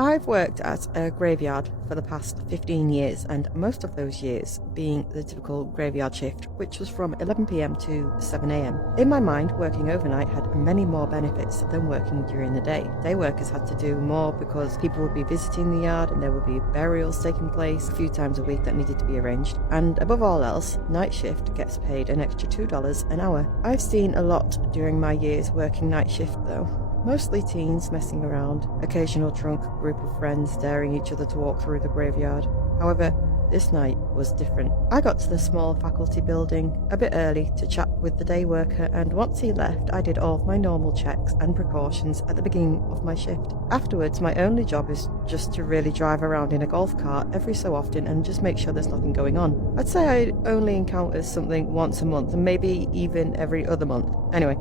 I've worked at a graveyard for the past 15 years, and most of those years being the typical graveyard shift, which was from 11 p.m. to 7 a.m. In my mind, working overnight had many more benefits than working during the day. Day workers had to do more because people would be visiting the yard and there would be burials taking place a few times a week that needed to be arranged. And above all else, night shift gets paid an extra $2 an hour. I've seen a lot during my years working night shift though. Mostly teens messing around, occasional drunk group of friends daring each other to walk through the graveyard. However, this night was different. I got to the small faculty building a bit early to chat with the day worker, and once he left, I did all of my normal checks and precautions at the beginning of my shift. Afterwards, my only job is just to really drive around in a golf cart every so often and just make sure there's nothing going on. I'd say I only encounter something once a month, and maybe even every other month. Anyway,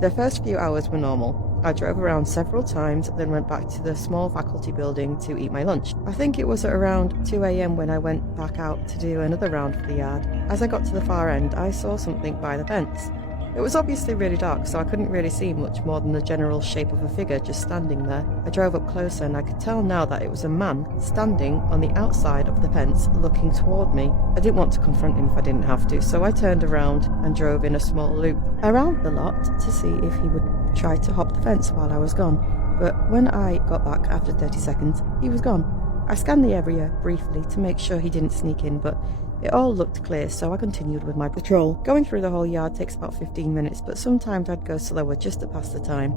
the first few hours were normal. I drove around several times, then went back to the small faculty building to eat my lunch. I think it was at around 2 a.m. when I went back out to do another round for the yard. As I got to the far end, I saw something by the fence. It was obviously really dark, so I couldn't really see much more than the general shape of a figure just standing there. I drove up closer and I could tell now that it was a man standing on the outside of the fence looking toward me. I didn't want to confront him if I didn't have to, so I turned around and drove in a small loop around the lot to see if he would try to hop the fence while I was gone. But when I got back after 30 seconds, he was gone. I scanned the area briefly to make sure he didn't sneak in, but it all looked clear, so I continued with my patrol. Going through the whole yard takes about 15 minutes, but sometimes I'd go slower just to pass the time.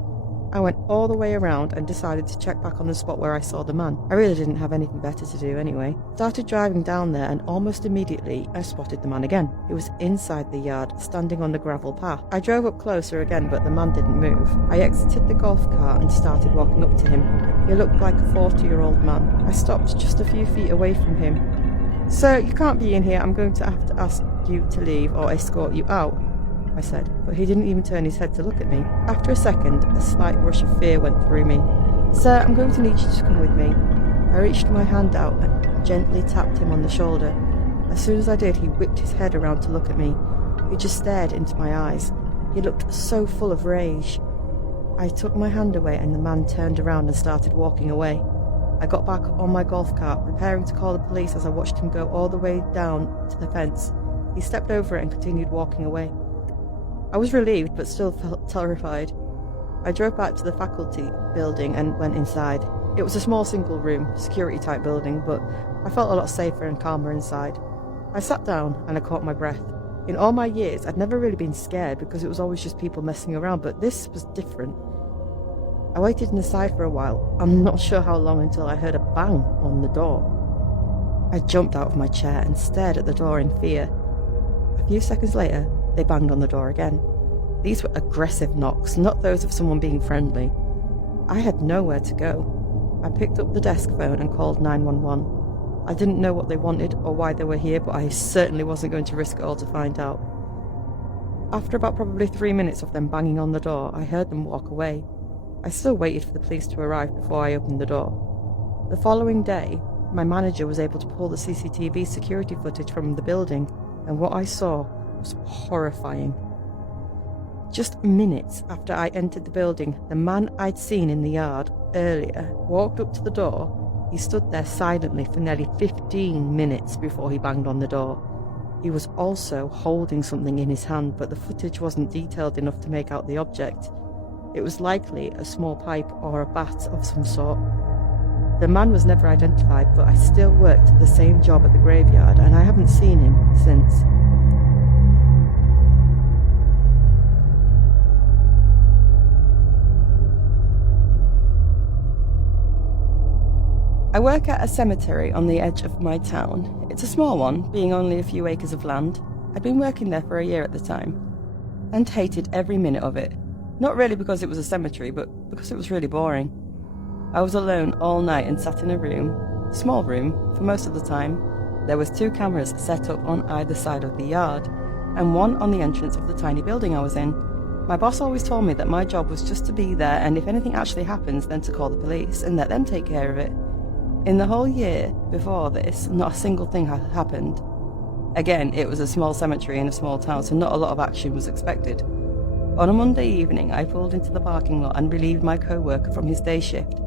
I went all the way around and decided to check back on the spot where I saw the man. I really didn't have anything better to do anyway. Started driving down there, and almost immediately I spotted the man again. He was inside the yard, standing on the gravel path. I drove up closer again, but the man didn't move. I exited the golf cart and started walking up to him. He looked like a 40-year-old man. I stopped just a few feet away from him. "Sir, you can't be in here. I'm going to have to ask you to leave or escort you out," I said, but he didn't even turn his head to look at me. After a second, a slight rush of fear went through me. "Sir, I'm going to need you to come with me." I reached my hand out and gently tapped him on the shoulder. As soon as I did, he whipped his head around to look at me. He just stared into my eyes. He looked so full of rage. I took my hand away and the man turned around and started walking away. I got back on my golf cart, preparing to call the police as I watched him go all the way down to the fence. He stepped over it and continued walking away. I was relieved, but still felt terrified. I drove back to the faculty building and went inside. It was a small single-room, security-type building, but I felt a lot safer and calmer inside. I sat down and I caught my breath. In all my years, I'd never really been scared because it was always just people messing around, but this was different. I waited in the side for a while. I'm not sure how long until I heard a bang on the door. I jumped out of my chair and stared at the door in fear. A few seconds later, they banged on the door again. These were aggressive knocks, not those of someone being friendly. I had nowhere to go. I picked up the desk phone and called 911. I didn't know what they wanted or why they were here, but I certainly wasn't going to risk it all to find out. After about probably 3 minutes of them banging on the door, I heard them walk away. I still waited for the police to arrive before I opened the door. The following day, my manager was able to pull the CCTV security footage from the building, and what I saw was horrifying. Just minutes after I entered the building, the man I'd seen in the yard earlier walked up to the door. He stood there silently for nearly 15 minutes before he banged on the door. He was also holding something in his hand, but the footage wasn't detailed enough to make out the object. It was likely a small pipe or a bat of some sort. The man was never identified, but I still worked the same job at the graveyard, and I haven't seen him since. I work at a cemetery on the edge of my town. It's a small one, being only a few acres of land. I'd been working there for a year at the time, and hated every minute of it. Not really because it was a cemetery, but because it was really boring. I was alone all night and sat in a room, small room, for most of the time. There was 2 cameras set up on either side of the yard, and one on the entrance of the tiny building I was in. My boss always told me that my job was just to be there, and if anything actually happens, then to call the police and let them take care of it. In the whole year before this, not a single thing had happened. Again, it was a small cemetery in a small town, so not a lot of action was expected. On a Monday evening, I pulled into the parking lot and relieved my co-worker from his day shift.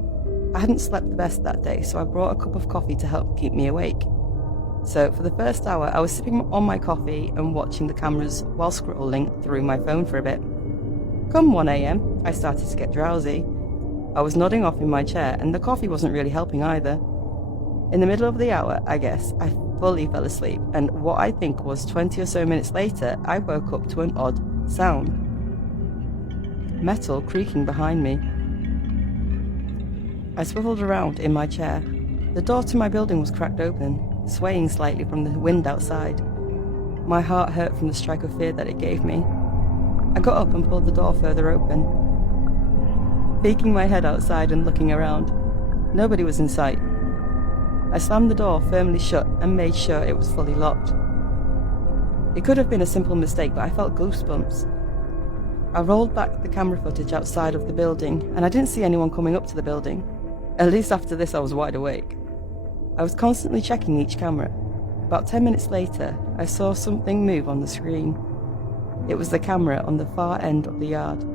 I hadn't slept the best that day, so I brought a cup of coffee to help keep me awake. So for the first hour, I was sipping on my coffee and watching the cameras while scrolling through my phone for a bit. Come 1 a.m, I started to get drowsy. I was nodding off in my chair, and the coffee wasn't really helping either. In the middle of the hour, I guess, I fully fell asleep, and what I think was 20 or so minutes later, I woke up to an odd sound. Metal creaking behind me. I swiveled around in my chair. The door to my building was cracked open, swaying slightly from the wind outside. My heart hurt from the strike of fear that it gave me. I got up and pulled the door further open. Peeking my head outside and looking around, nobody was in sight. I slammed the door firmly shut and made sure it was fully locked. It could have been a simple mistake, but I felt goosebumps. I rolled back the camera footage outside of the building, and I didn't see anyone coming up to the building. At least after this I was wide awake. I was constantly checking each camera. About 10 minutes later, I saw something move on the screen. It was the camera on the far end of the yard.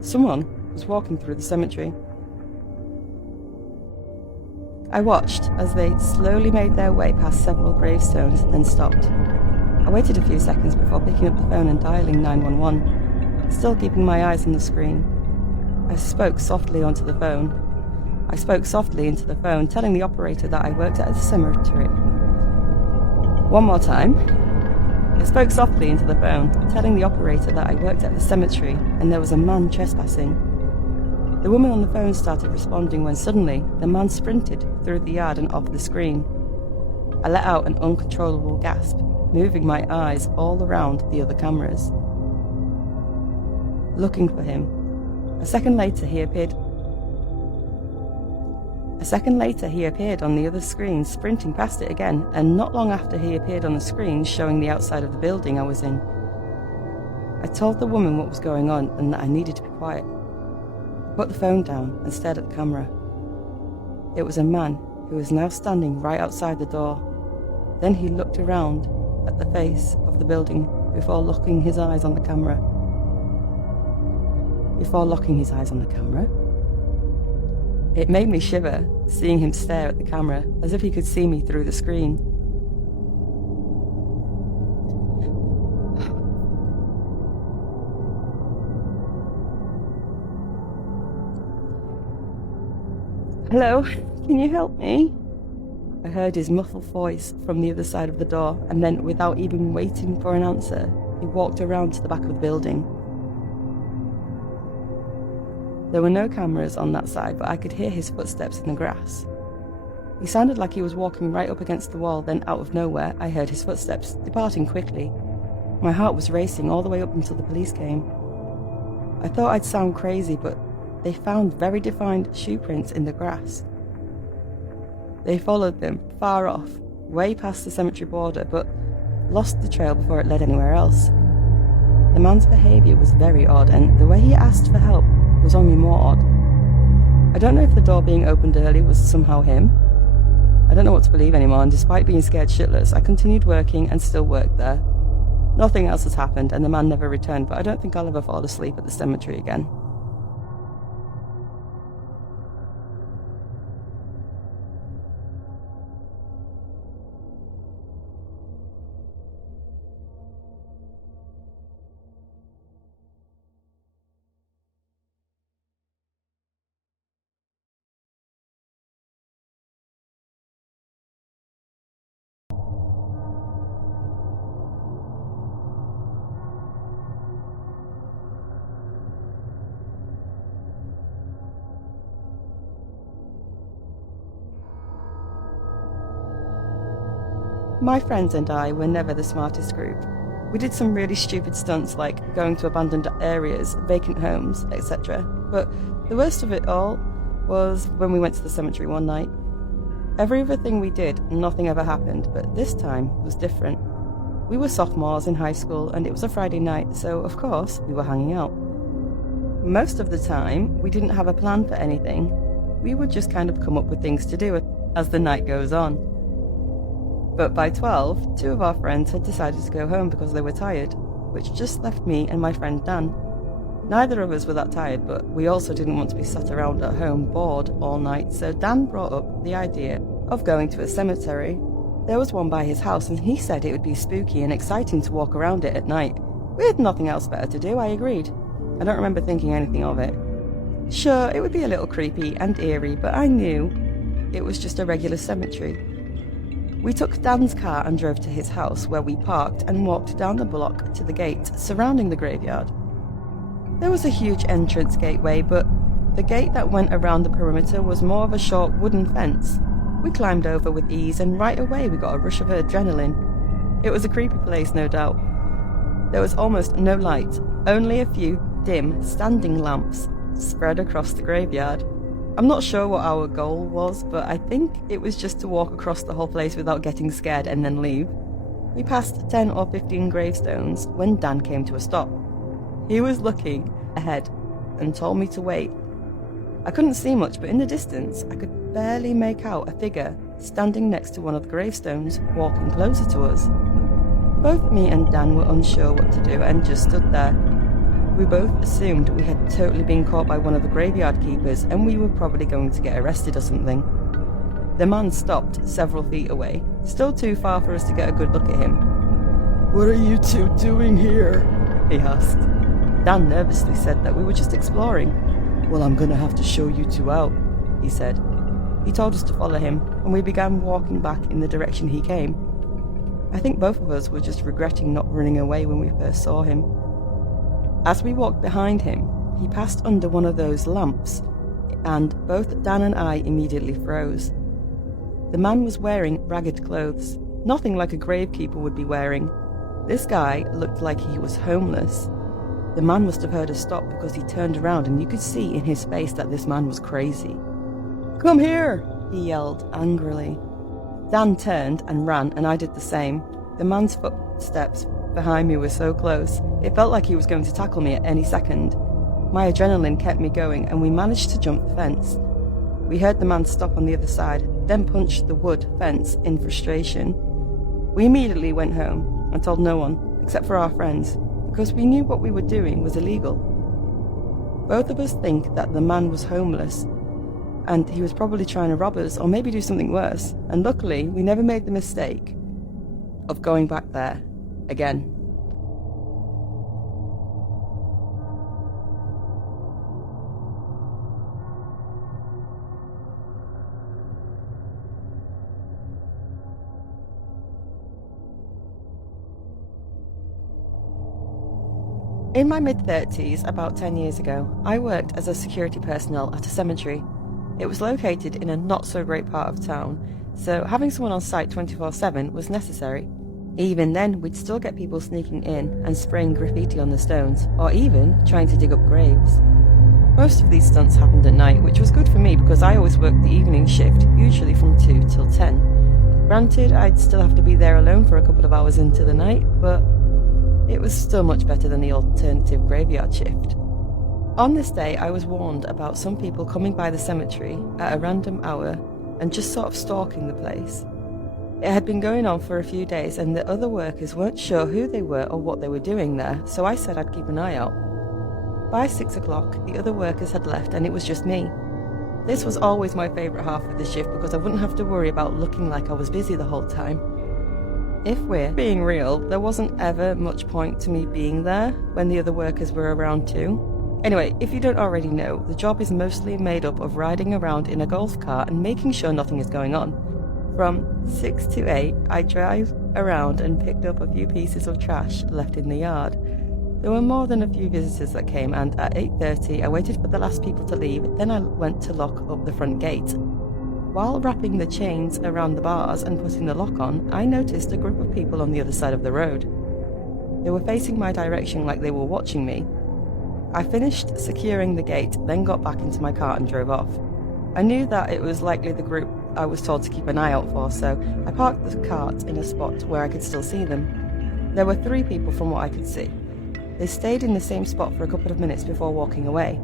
Someone was walking through the cemetery. I watched as they slowly made their way past several gravestones, then stopped. I waited a few seconds before picking up the phone and dialing 911, still keeping my eyes on the screen. I spoke softly into the phone, telling the operator that I worked at the cemetery. One more time. I spoke softly into the phone, telling the operator that I worked at the cemetery and there was a man trespassing. The woman on the phone started responding when suddenly the man sprinted through the yard and off the screen. I let out an uncontrollable gasp, moving my eyes all around the other cameras, looking for him. A second later he appeared on the other screen, sprinting past it again, and not long after he appeared on the screen showing the outside of the building I was in. I told the woman what was going on and that I needed to be quiet. I put the phone down and stared at the camera. It was a man who was now standing right outside the door. Then he looked around at the face of the building before locking his eyes on the camera. It made me shiver, seeing him stare at the camera, as if he could see me through the screen. Hello, can you help me? I heard his muffled voice from the other side of the door, and then, without even waiting for an answer, he walked around to the back of the building. There were no cameras on that side, but I could hear his footsteps in the grass. He sounded like he was walking right up against the wall, then out of nowhere, I heard his footsteps, departing quickly. My heart was racing all the way up until the police came. I thought I'd sound crazy, but they found very defined shoe prints in the grass. They followed them far off, way past the cemetery border, but lost the trail before it led anywhere else. The man's behaviour was very odd, and the way he asked for help was only more odd. I don't know if the door being opened early was somehow him. I don't know what to believe anymore, and despite being scared shitless, I continued working and still worked there. Nothing else has happened, and the man never returned, but I don't think I'll ever fall asleep at the cemetery again. My friends and I were never the smartest group. We did some really stupid stunts like going to abandoned areas, vacant homes, etc. But the worst of it all was when we went to the cemetery one night. Every other thing we did, nothing ever happened, but this time was different. We were sophomores in high school and it was a Friday night, so of course we were hanging out. Most of the time, we didn't have a plan for anything. We would just kind of come up with things to do as the night goes on. But by 12, two of our friends had decided to go home because they were tired, which just left me and my friend Dan. Neither of us were that tired, but we also didn't want to be sat around at home bored all night, so Dan brought up the idea of going to a cemetery. There was one by his house, and he said it would be spooky and exciting to walk around it at night. We had nothing else better to do, I agreed. I don't remember thinking anything of it. Sure, it would be a little creepy and eerie, but I knew it was just a regular cemetery. We took Dan's car and drove to his house, where we parked and walked down the block to the gate surrounding the graveyard. There was a huge entrance gateway, but the gate that went around the perimeter was more of a short wooden fence. We climbed over with ease, and right away we got a rush of adrenaline. It was a creepy place, no doubt. There was almost no light, only a few dim standing lamps spread across the graveyard. I'm not sure what our goal was, but I think it was just to walk across the whole place without getting scared and then leave. We passed 10 or 15 gravestones when Dan came to a stop. He was looking ahead and told me to wait. I couldn't see much, but in the distance I could barely make out a figure standing next to one of the gravestones, walking closer to us. Both me and Dan were unsure what to do and just stood there. We both assumed we had totally been caught by one of the graveyard keepers and we were probably going to get arrested or something. The man stopped several feet away, still too far for us to get a good look at him. "What are you two doing here?" he asked. Dan nervously said that we were just exploring. "Well, I'm gonna have to show you two out," he said. He told us to follow him, and we began walking back in the direction he came. I think both of us were just regretting not running away when we first saw him. As we walked behind him, he passed under one of those lamps, and both Dan and I immediately froze. The man was wearing ragged clothes, nothing like a gravekeeper would be wearing. This guy looked like he was homeless. The man must have heard us stop because he turned around and you could see in his face that this man was crazy. "Come here!" he yelled angrily. Dan turned and ran, and I did the same. The man's footsteps behind me were so close, it felt like he was going to tackle me at any second. My adrenaline kept me going, and we managed to jump the fence. We heard the man stop on the other side, then punch the wood fence in frustration. We immediately went home and told no one, except for our friends, because we knew what we were doing was illegal. Both of us think that the man was homeless, and he was probably trying to rob us or maybe do something worse, and luckily we never made the mistake of going back there again. In my mid-30s, about 10 years ago, I worked as a security personnel at a cemetery. It was located in a not-so-great part of town, so having someone on site 24/7 was necessary. Even then, we'd still get people sneaking in and spraying graffiti on the stones, or even trying to dig up graves. Most of these stunts happened at night, which was good for me because I always worked the evening shift, usually from 2 till 10. Granted, I'd still have to be there alone for a couple of hours into the night, but it was still much better than the alternative graveyard shift. On this day, I was warned about some people coming by the cemetery at a random hour and just sort of stalking the place. It had been going on for a few days, and the other workers weren't sure who they were or what they were doing there, so I said I'd keep an eye out. By 6 o'clock, the other workers had left and it was just me. This was always my favourite half of the shift because I wouldn't have to worry about looking like I was busy the whole time. If we're being real, there wasn't ever much point to me being there when the other workers were around too. Anyway, if you don't already know, the job is mostly made up of riding around in a golf cart and making sure nothing is going on. From 6 to 8, I drive around and picked up a few pieces of trash left in the yard. There were more than a few visitors that came, and at 8:30 I waited for the last people to leave, then I went to lock up the front gate. While wrapping the chains around the bars and putting the lock on, I noticed a group of people on the other side of the road. They were facing my direction like they were watching me. I finished securing the gate, then got back into my car and drove off. I knew that it was likely the group I was told to keep an eye out for, so I parked the cart in a spot where I could still see them. There were 3 people from what I could see. They stayed in the same spot for a couple of minutes before walking away.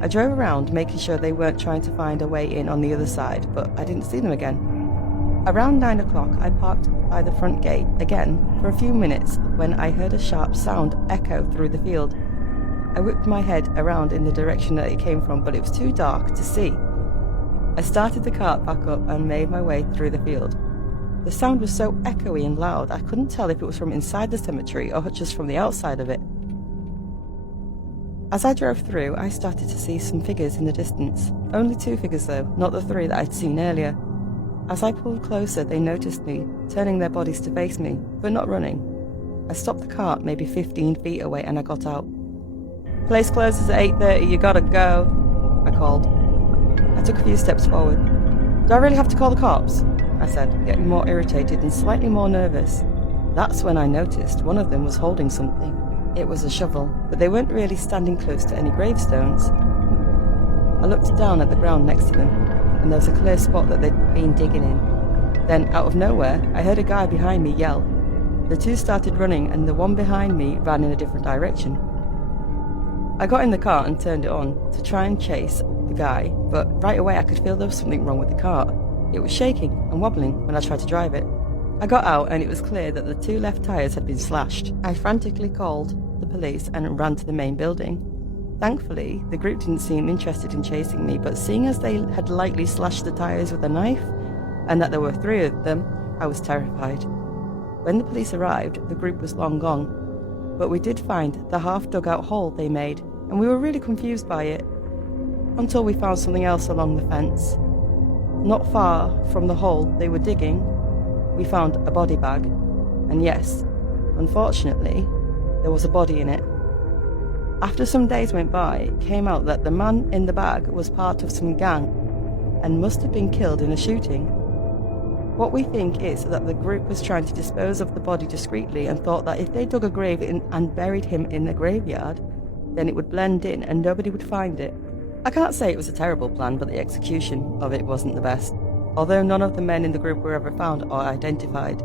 I drove around, making sure they weren't trying to find a way in on the other side, but I didn't see them again. Around 9 o'clock, I parked by the front gate again for a few minutes when I heard a sharp sound echo through the field. I whipped my head around in the direction that it came from, but it was too dark to see. I started the cart back up and made my way through the field. The sound was so echoey and loud, I couldn't tell if it was from inside the cemetery or just from the outside of it. As I drove through, I started to see some figures in the distance. Only 2 figures though, not the 3 that I'd seen earlier. As I pulled closer, they noticed me, turning their bodies to face me, but not running. I stopped the cart maybe 15 feet away and I got out. "Place closes at 8:30, you gotta go," I called. I took a few steps forward. "Do I really have to call the cops?" I said, getting more irritated and slightly more nervous. That's when I noticed one of them was holding something. It was a shovel, but they weren't really standing close to any gravestones. I looked down at the ground next to them, and there was a clear spot that they'd been digging in. Then, out of nowhere, I heard a guy behind me yell. The 2 started running, and the one behind me ran in a different direction. I got in the cart and turned it on to try and chase the guy, but right away I could feel there was something wrong with the cart. It was shaking and wobbling when I tried to drive it. I got out and it was clear that the 2 left tyres had been slashed. I frantically called the police and ran to the main building. Thankfully, the group didn't seem interested in chasing me, but seeing as they had likely slashed the tyres with a knife, and that there were 3 of them, I was terrified. When the police arrived, the group was long gone, but we did find the half-dug-out hole they made, and we were really confused by it, until we found something else along the fence. Not far from the hole they were digging, we found a body bag, and yes, unfortunately, there was a body in it. After some days went by, it came out that the man in the bag was part of some gang and must have been killed in a shooting. What we think is that the group was trying to dispose of the body discreetly and thought that if they dug a grave in and buried him in the graveyard, then it would blend in and nobody would find it. I can't say it was a terrible plan, but the execution of it wasn't the best, although none of the men in the group were ever found or identified.